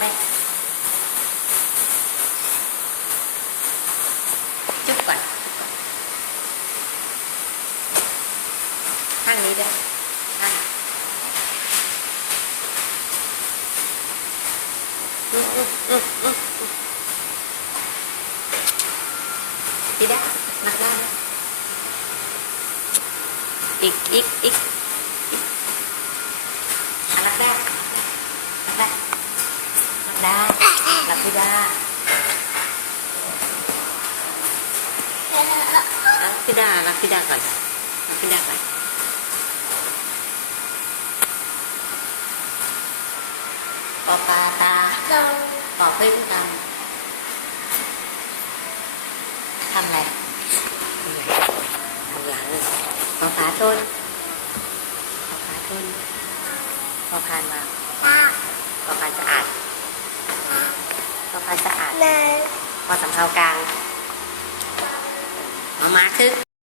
đây. Chút quạt thằng đi đây. À. ừ, ừ, ừ, ừ. đi đó mặt ra ít ít ít. Mặt ra. ได้รักพี่ด้รักพี่ดารักพี่ดาก่อนรักพี่ดาก่อนปอปาตาปอบพึ่งทำทำอะไรทำหลังปอผาทนปอผาทนปอพานมา ตา ปอพานสะอาดป พานะอาดในปอสำเภากลางมามาคือ